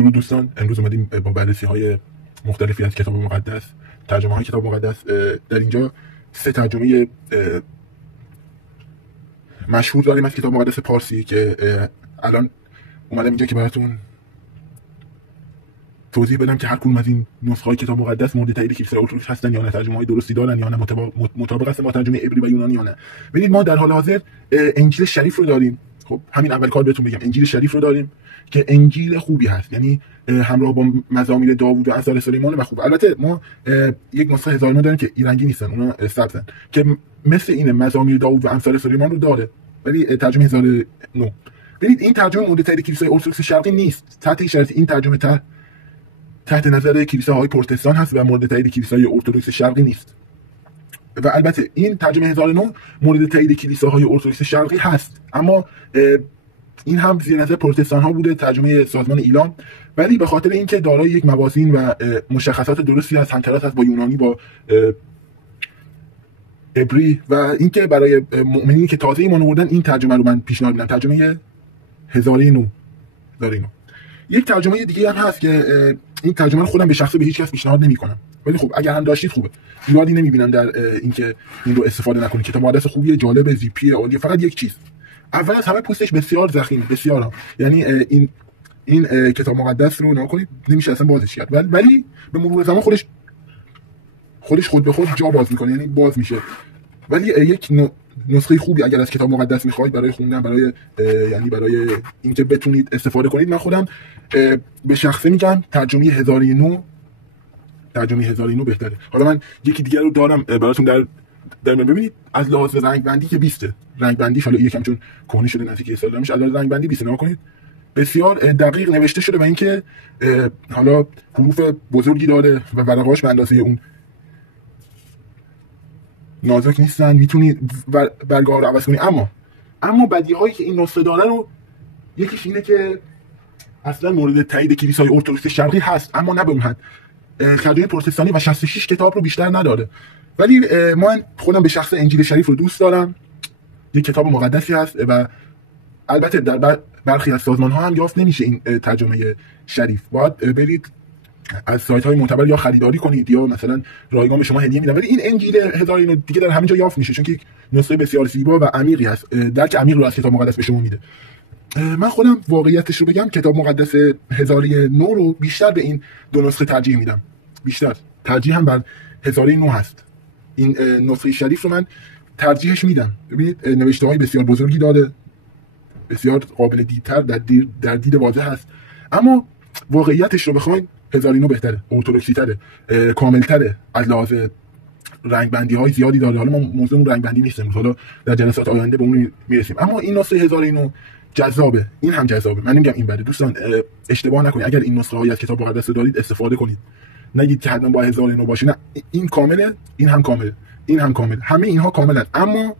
درود دوستان، امروز اومدیم با بررسی‌های مختلفی از کتاب مقدس، ترجمه‌های کتاب مقدس. در اینجا 3 ترجمه مشهور داریم از کتاب مقدس پارسی که الان اومدم اینجا که براتون توضیح بدم که هر کدوم از این نسخه‌های کتاب مقدس مورد تایید کلیسای ارتدوکس هستن یا نه، ترجمه‌های درستی دارن یا نه، مطابق است با ترجمه عبری و یونانی یا نه. ببینید ما در حال حاضر انجیل شریف رو داریم. خب همین اول کار بهتون بگم، انجیل شریف رو داریم که انجیل خوبی هست، یعنی همراه با مزامیر داوود و آثار سلیمان و خوب. البته ما یک نسخه 1009 داریم که ایرانی نیستن، اونا سبزن، که مثل اینه مزامیر داوود و آثار سلیمان رو داره، ولی ترجمه 1009. ببینید این ترجمه مورد تایید کلیسای ارتدوکس شرقی نیست. تحت شرط این ترجمه تحت نظر کلیساهای پروتستان هست و مورد تایید کلیسای ارتدوکس شرقی نیست. و البته این ترجمه 1009 مورد تایید کلیساهای ارتدوکس شرقی هست، اما این هم زیر نظر پروتستان ها بوده، ترجمه سازمان ایلام، ولی به خاطر اینکه دارای یک موازین و مشخصات درستی از همتراس هست با یونانی، با عبری، و اینکه برای مؤمنینی که تازه ایمان آوردن این ترجمه رو من پیشنهاد میدم، ترجمه 1009. یک ترجمه دیگه هم هست که این ترجمه رو خودم به شخصه به هیچ کس پیشنهاد نمی‌کنم، ولی خب اگر هم داشتید خوبه، ایرادی نمی‌بینم در اینکه این رو استفاده نکنید. کتاب مقدس خوبیه، جالب، زیپی، عالیه. فقط یک چیز، اول از همه پوستش بسیار ضخیم، بسیار ها. یعنی این کتاب مقدس رو نکنید نمیشه اصلا بازش کرد، ولی به مرور زمان خود به خود جا باز میکنه، یعنی باز میشه. ولی یک نسخه خوبی اگر از کتاب مقدس میخواید برای خوندن، یعنی برای اینکه بتونید استفاده کنید، من خودم به شخصه میگم ترجمه 1009 بهتره. حالا من یکی دیگر رو دارم براتون در ببینید. از لحاظ رنگ بندی که 20 رنگ بندیش، حالا یکم چون کهنه شده نزدیک سال دارمش، از لحاظ رنگ بندی 20 نگاه کنید، بسیار دقیق نوشته شده و اینکه حالا حروف بزرگی داره و ورقه‌اش به اندازه اون نازک نیستن، میتونید برگه‌ها رو عوض کنید. اما بدیهایی که این نسخه داره رو، یکیش اینه که اصلا مورد تایید کلیسای ارتدوکس شرقی هست، اما نه به اون حد. ترجمه پروتستانی و 66 کتاب رو بیشتر نداره. ولی من خودم به شخص انجیل شریف رو دوست دارم، یک کتاب مقدسی هست و البته در برخی از سازمان ها هم یافت نمیشه این ترجمه شریف. باید برید از سایت های معتبر یا خریداری کنید یا مثلا رایگان به شما هدیه میدن، ولی این انجیل 1009 دیگه در همه جا یافت میشه، چون که یک نسخه بسیار زیبا و عمیقی هست، درک عمیق رو از کتاب مقدس به شما میده. من خودم واقعیتش رو بگم، کتاب مقدس 1009 رو بیشتر به این دو نسخه ترجیح میدم، بیشتر ترجیح هم بر 1009 هست. این نسخه شریف رو من ترجیحش میدم. ببینید نوشته های بسیار بزرگی داره، بسیار قابل دیدتر، در دید واضح هست، اما واقعیتش رو بخواید 1009 بهتره، ارتدوکسی تره، کامل تره، از لحاظ رنگ بندی های زیادی داره. حالا ما موضوع رنگ بندی نیستیم، حالا در جلسات آینده به اون میرسیم. اما این نسخه 1009 جذابه، این هم جذابه. من نمیگم این بده. دوستان اشتباه نکنید، اگر این نسخه های از کتاب مقدس دارید استفاده کنید، نگید که حتما با 1009 باشه. نه، این کامله، این هم کامله، این هم کامل، همه اینها کاملن، اما